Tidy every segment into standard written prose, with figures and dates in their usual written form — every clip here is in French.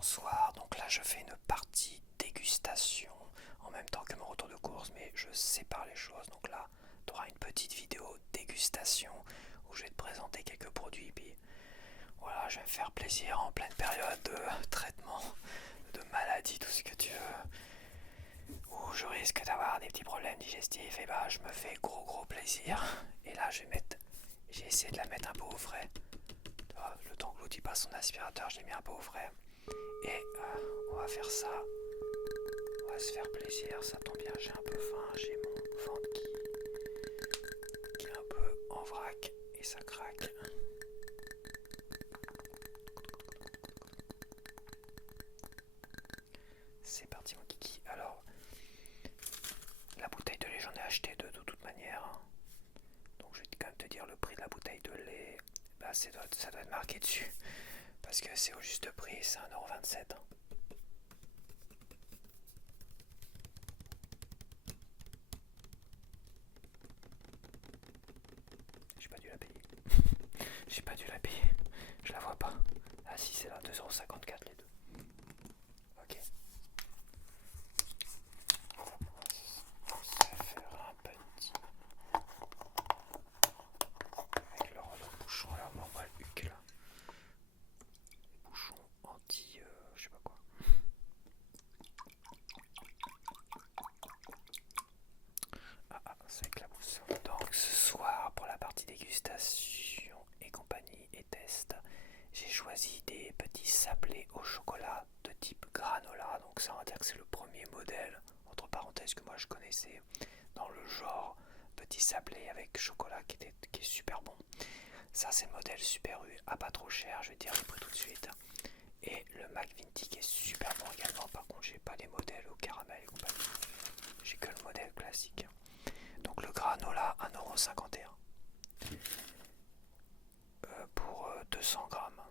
Bonsoir, donc là je fais une partie dégustation en même temps que mon retour de course, mais je sépare les choses. Donc là, tu auras une petite vidéo dégustation où je vais te présenter quelques produits. Puis voilà, je vais me faire plaisir en pleine période de traitement, de maladie, tout ce que tu veux, où je risque d'avoir des petits problèmes digestifs. Et bah, je me fais gros plaisir. Et là, j'ai essayé de la mettre un peu au frais. Le temps que l'outil passe son aspirateur, je l'ai mis un peu au frais. Et on va faire ça. On va se faire plaisir, ça tombe bien, j'ai un peu faim, j'ai mon ventre qui est un peu en vrac et ça craque. C'est parti mon kiki. Alors, la bouteille de lait, j'en ai acheté deux de toute manière. Donc je vais quand même te dire le prix de la bouteille de lait. Bah, ça doit être marqué dessus. Parce que c'est au juste prix, c'est 1,27 €. J'ai pas dû la payer. J'ai pas dû la payer. Je la vois pas. Ah si, c'est là, 2,54 € les deux. Ok. On va faire un petit. Avec leur bouchon là, on va le huc là. Bouchon anti. Je sais pas quoi. Ça éclabousse. Donc ce soir, pour la partie dégustation et compagnie et test, j'ai choisi des petits sablés au chocolat de type granola. Donc ça, on va dire que c'est le premier modèle, entre parenthèses, que moi je connaissais dans le genre petit sablé avec chocolat qui est super bon. Ça, c'est le modèle Super U à pas trop cher, je vais dire le prix tout de suite. Et le McVinty qui est super bon également. Par contre, j'ai pas les modèles au caramel et compagnie. J'ai que le modèle classique. Donc le granola 1,51 € pour 200 grammes.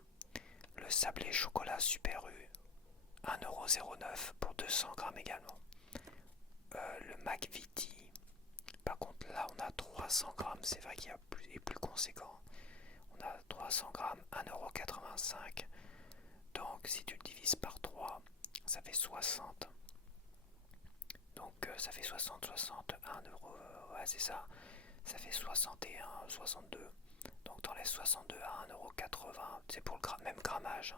Le sablé chocolat Super U 1,09 € pour 200 grammes également. Le McVitie, par contre là on a 300 grammes, c'est vrai qu'il est plus conséquent. On a 300 grammes 1,85 €. Donc si tu le divises par 3, ça fait 60. Donc ça fait 60, 61 euros, ouais c'est ça. Ça fait 61, 62. Donc t'enlèves 62 à 1,80 €, c'est pour le même grammage.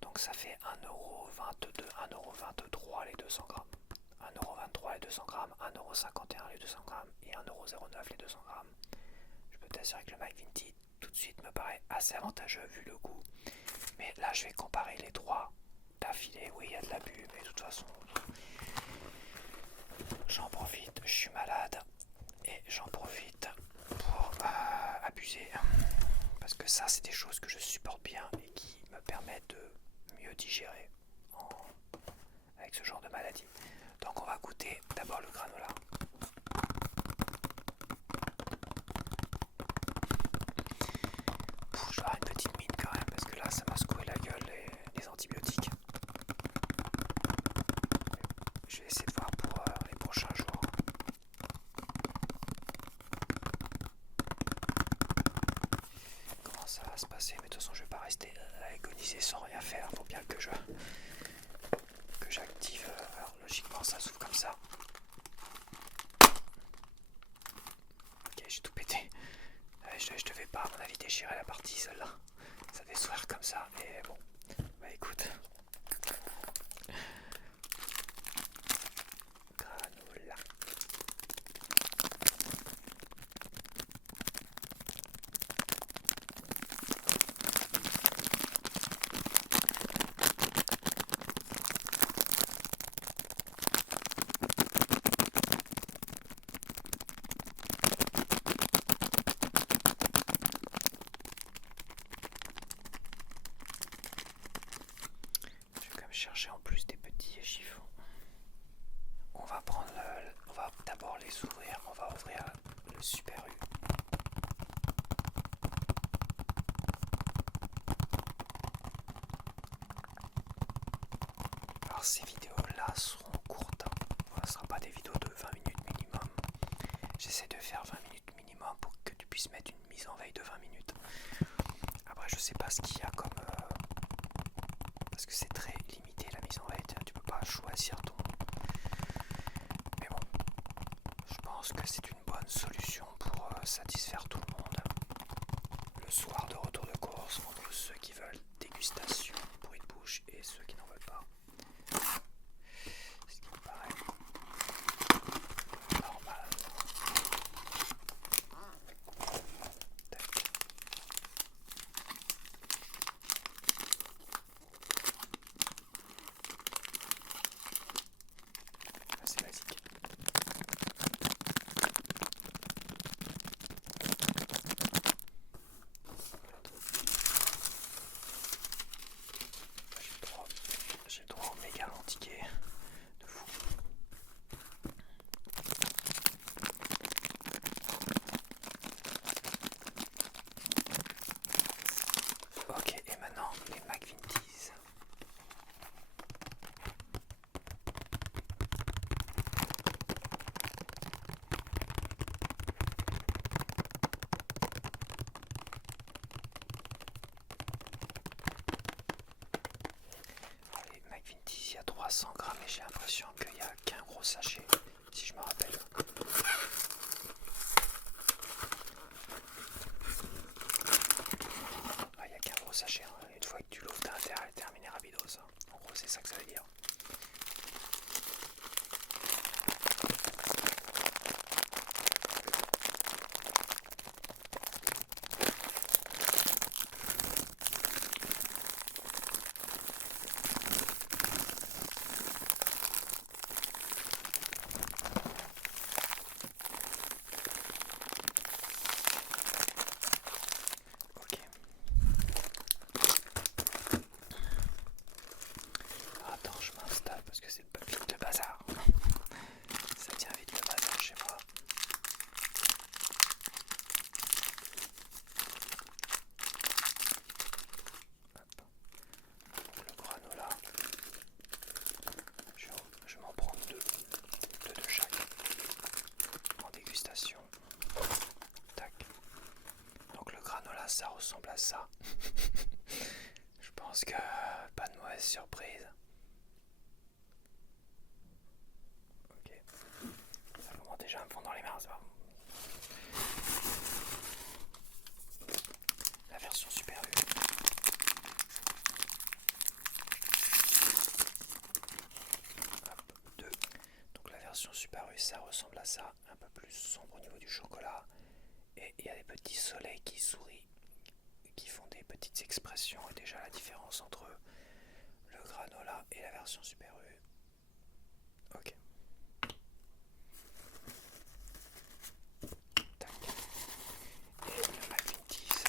Donc ça fait 1,22 €, 1,23 € les 200 grammes. 1,23 € les 200 grammes, 1,51 € les 200 grammes et 1,09 € les 200 grammes. Je peux t'assurer que le McVinty tout de suite me paraît assez avantageux vu le goût. Mais là je vais comparer les trois d'affilée. Oui, il y a de l'abus, mais de toute façon, j'en profite, je suis malade et j'en profite pour abuser. Parce que ça, c'est des choses que je supporte bien et qui me permettent de mieux digérer avec ce genre de maladie. Donc on va goûter d'abord le granola. Je dois avoir une petite mine quand même parce que là ça m'a secoué la gueule les antibiotiques. Je vais essayer de voir pour les prochains jours. Comment ça va se passer, mais de toute façon je vais pas rester à agoniser sans rien faire. Faut bien que j'active. Alors logiquement ça s'ouvre comme ça. Ok, j'ai tout pété. Je devais pas à mon avis déchirer la partie celle-là. Ça devait s'ouvrir comme ça. Et bon, bah écoute. Granola. Je vais quand même chercher en plus des petits chiffons. On va d'abord les ouvrir. On va ouvrir le Super U. Alors ces vidéos-là seront courtes. Ce ne sera pas des vidéos de 20 minutes minimum. J'essaie de faire 20 minutes minimum pour que tu puisses mettre une mise en veille de 20 minutes. Après je sais pas ce qu'il y a comme... parce que c'est très choisir ton. Mais bon, je pense que c'est une bonne solution pour satisfaire tout le monde. Le soir de retour de course, entre ceux qui veulent dégustation, bruit de bouche et ceux qui n'en veulent pas. Ce qui me paraît normal. Tac. C'est basique. J'ai le droit au méga long ticket de fou. Ok, et maintenant les McVitie's. Les McVitie's, il y a 300 grammes et j'ai l'impression qu'il n'y a qu'un gros sachet, si je me rappelle. Il n'y a qu'un gros sachet, hein. Une fois que tu l'ouvres, t'as intérêt à le terminer rapidos. Hein. En gros, c'est ça que ça veut dire. Ok. Attends, je m'installe parce que c'est pas vite le bazar. Ça tient vite le bazar chez moi. Hop. Donc le granola, je vais m'en prendre deux de chaque en dégustation. Tac. Donc le granola, ça ressemble à ça. Je pense que pas de mauvaise surprise. Ok. Ça commence déjà à me fondre dans les mains, ça va. La version Super U. Hop, 2. Donc la version Super U, ça ressemble à ça, un peu plus sombre au niveau du chocolat. Et il y a des petits soleils qui sourient, qui font des petites expressions. Et déjà la différence entre le granola et la version Super U. Ok. Tac. Et le McVitie's.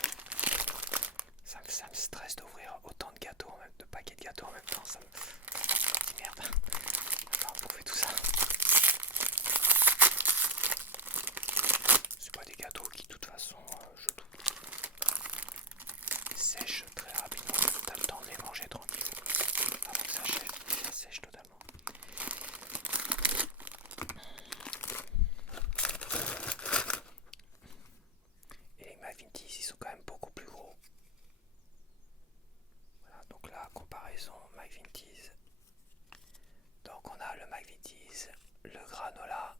Ça me stresse d'ouvrir autant de gâteaux, de paquets de gâteaux en même temps. Ça me dit merde. Enfin, on fait tout ça. C'est pas des gâteaux qui, de toute façon, je trouve, sèchent très rapidement. T'as le temps de les manger tranquille avant que ça sèche totalement. Et les McVitie's, ils sont quand même beaucoup plus gros. Voilà, donc là, comparaison McVitie's. Donc on a le McVitie's, le granola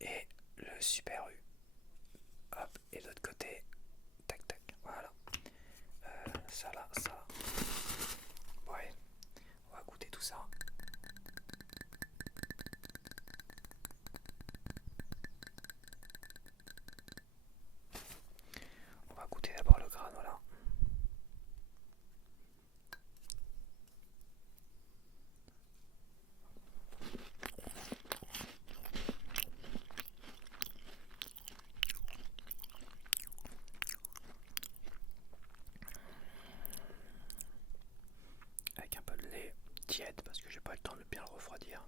et le Super U. Hop, et de l'autre côté, tac tac, voilà. Ça là, ça. Ouais, on va goûter tout ça. On va goûter d'abord le granola. Avec un peu de lait tiède parce que j'ai pas le temps de bien le refroidir.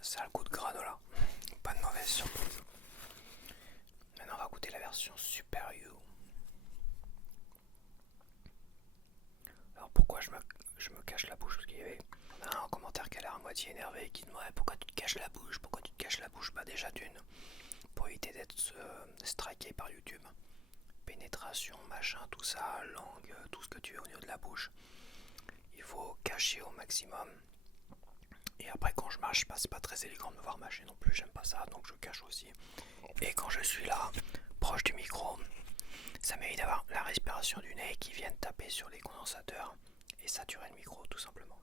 Ça a le goût de granola. Pas de mauvaise surprise. Maintenant on va moitié énervé qui dit ouais, pourquoi tu te caches la bouche, pourquoi tu te caches la bouche. Bah déjà d'une, pour éviter d'être striké par YouTube. Pénétration, machin, tout ça, langue, tout ce que tu veux au niveau de la bouche. Il faut cacher au maximum. Et après quand je mâche, c'est pas très élégant de me voir mâcher non plus, j'aime pas ça, donc je cache aussi. Et quand je suis là, proche du micro, ça m'évite d'avoir la respiration du nez qui vient taper sur les condensateurs et saturer le micro tout simplement.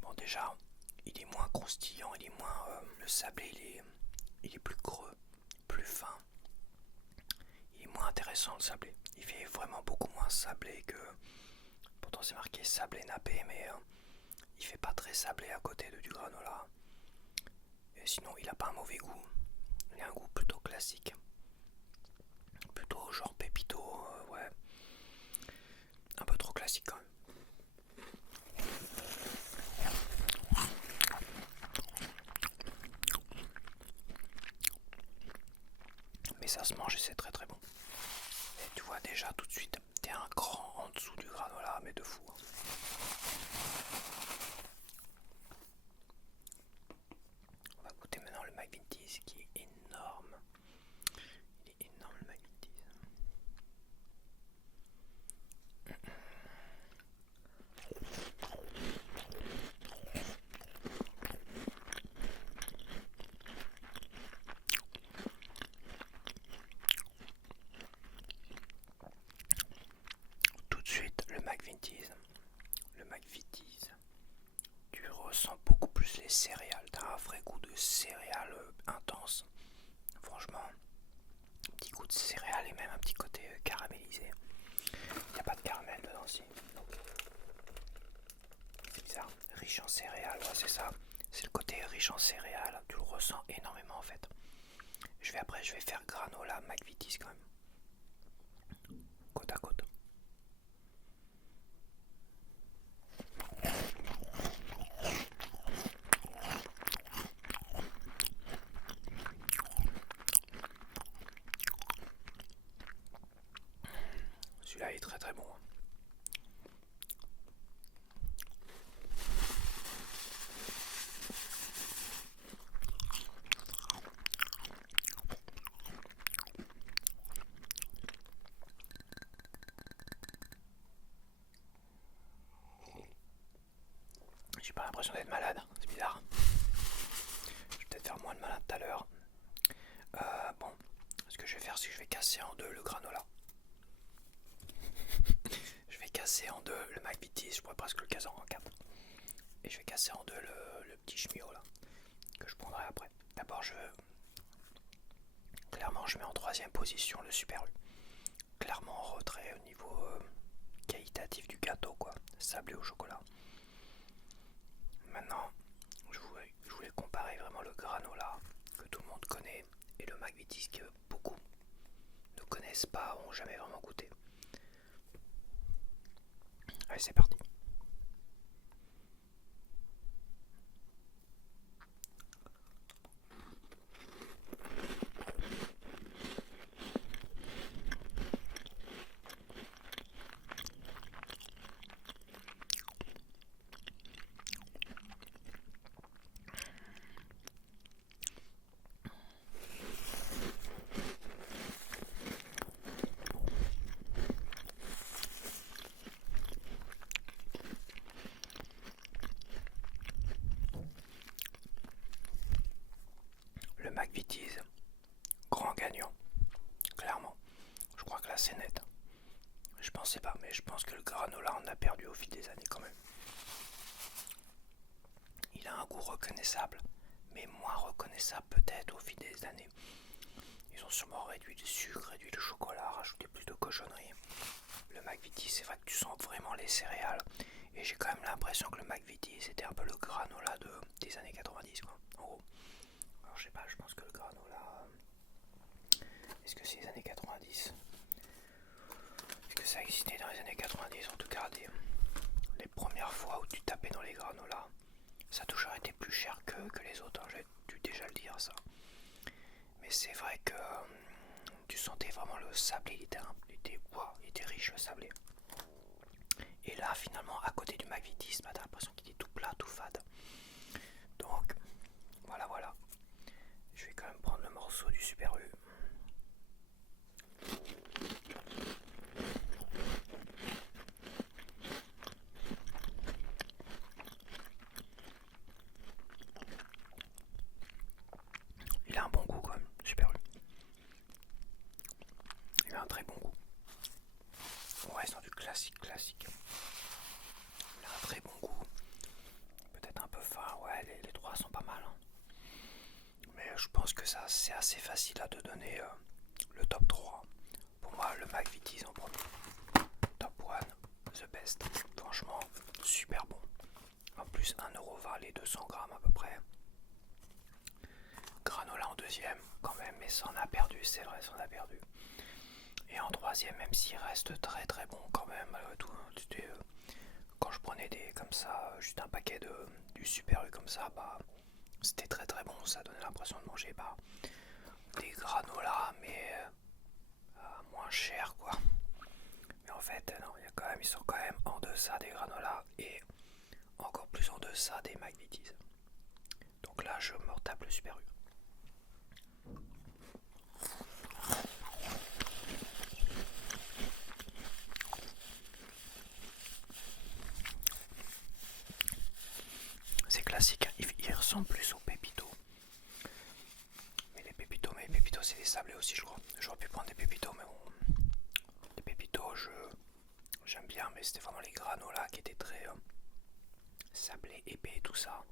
Bon déjà, il est moins croustillant, il est moins... le sablé il est plus creux, plus fin. Il est moins intéressant le sablé. Il fait vraiment beaucoup moins sablé que... Pourtant c'est marqué sablé nappé, mais il fait pas très sablé à côté du granola. Et sinon il a pas un mauvais goût. Il a un goût plutôt classique. Plutôt genre pépito, ouais. Un peu trop classique quand même. Mais ça se mange et c'est très très bon. Et tu vois déjà tout de suite, t'es un cran en dessous du granola, mais de fou. On va goûter maintenant le McVitie's qui est énorme. Il est énorme le McVitie's. Tout de suite, le McVitie's, tu ressens beaucoup plus les céréales. T'as un vrai goût de céréales intense. Franchement, un petit goût de céréales et même un petit côté caramélisé. Il n'y a pas de caramel dedans, si. C'est bizarre. Riche en céréales, ouais, c'est ça. C'est le côté riche en céréales. Tu le ressens énormément en fait. Après, je vais faire granola McVitie's quand même. Côte à côte. Celui-là est très très bon. J'ai pas l'impression d'être malade, c'est bizarre. Je vais peut-être faire moins de malade tout à l'heure. Bon, ce que je vais faire, c'est que je vais casser en deux le granola. Je vais casser en deux le McVitie's, je pourrais presque le casser en quatre. Et je vais casser en deux le petit chmio là, que je prendrai après. D'abord, clairement, je mets en troisième position le Super U. Clairement en retrait au niveau qualitatif du gâteau, quoi. Sablé au chocolat. Maintenant, je voulais comparer vraiment le granola que tout le monde connaît et le McVitie's que beaucoup ne connaissent pas, ont jamais vraiment goûté. Allez, c'est parti. Le McVitie's, grand gagnant, clairement. Je crois que là c'est net. Je pensais pas, mais je pense que le granola en a perdu au fil des années quand même. Il a un goût reconnaissable, mais moins reconnaissable peut-être au fil des années. Ils ont sûrement réduit le sucre, réduit le chocolat, rajouté plus de cochonneries. Le McVitie's, c'est vrai que tu sens vraiment les céréales. Et j'ai quand même l'impression que le McVitie's c'était un peu le granola des années 90 quoi, en gros. Alors je sais pas, je pense que le granola... Est-ce que c'est les années 90 ? Est-ce que ça existait dans les années 90 ? En tout cas, les premières fois où tu tapais dans les granolas, Ça a toujours été plus cher que les autres, hein, j'ai dû déjà le dire ça. Mais c'est vrai que tu sentais vraiment le sablé, il était riche le sablé. Et là finalement à côté du McVitie, t'as l'impression qu'il est tout plat, tout fade. Donc voilà voilà. Je vais quand même prendre le morceau du Super U. Il a un bon goût quand même, Super U. Il a un très bon goût. On reste dans du classique classique. Il a un très bon goût. Peut-être un peu fin, ouais, les trois sont pas mal. Hein. Mais je pense que ça c'est assez facile à te donner le top 3. Pour moi, le McVitie en premier. Top 1, the best. Franchement, super bon. En plus, 1,20€ les 200 grammes à peu près. Granola en deuxième, quand même, mais ça en a perdu, c'est vrai, ça en a perdu. Et en troisième, même s'il reste très très bon quand même, tout, quand je prenais des comme ça, juste un paquet du Super U comme ça, bah c'était très très bon, ça donnait l'impression de manger des granolas, mais moins cher quoi. Mais en fait, non, ils sont quand même en deçà des granolas et encore plus en deçà des McVitie. Donc là, je me retape le Super U. C'est classique, il ressemble plus aux Pépito. Mais les Pépito c'est des sablés aussi je crois. J'aurais pu prendre des Pépito mais bon. Les Pépito j'aime bien mais c'était vraiment les granolas qui étaient très sablés, épais et tout ça.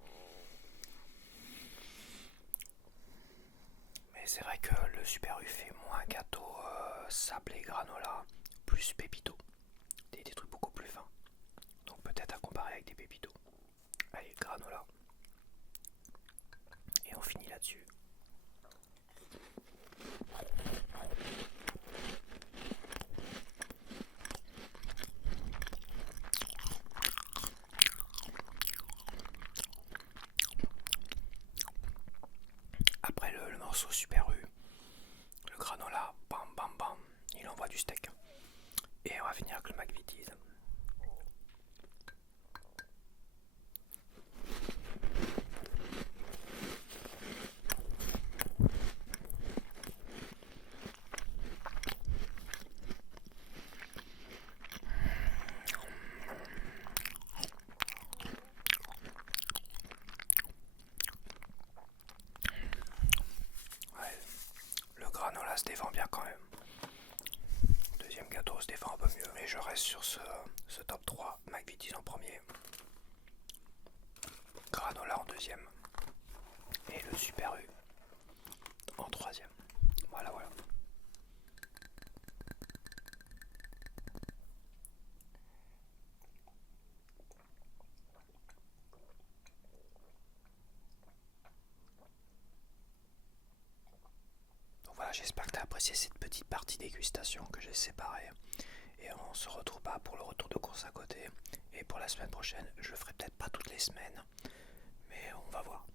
Mais c'est vrai que le Super U fait moins gâteau sablé granola plus Pépito. Des trucs beaucoup plus fins. Donc peut-être à comparer avec des Pépito. Allez, granola. Et on finit là-dessus. Après le morceau Super U, le granola, bam bam bam, il envoie du steak. Et on va finir avec le McVitie. Ouais, le granola se défend bien quand même. Deuxième gâteau se défend un peu mieux. Mais je reste sur ce top 3. McVitie en premier. Granola en deuxième. Et le Super U en troisième. Voilà, voilà. Donc voilà, j'espère que tu as apprécié cette petite partie dégustation que j'ai séparée. Et on se retrouve pas pour le retour de course à côté. Et pour la semaine prochaine, je le ferai peut-être pas toutes les semaines. Mais on va voir.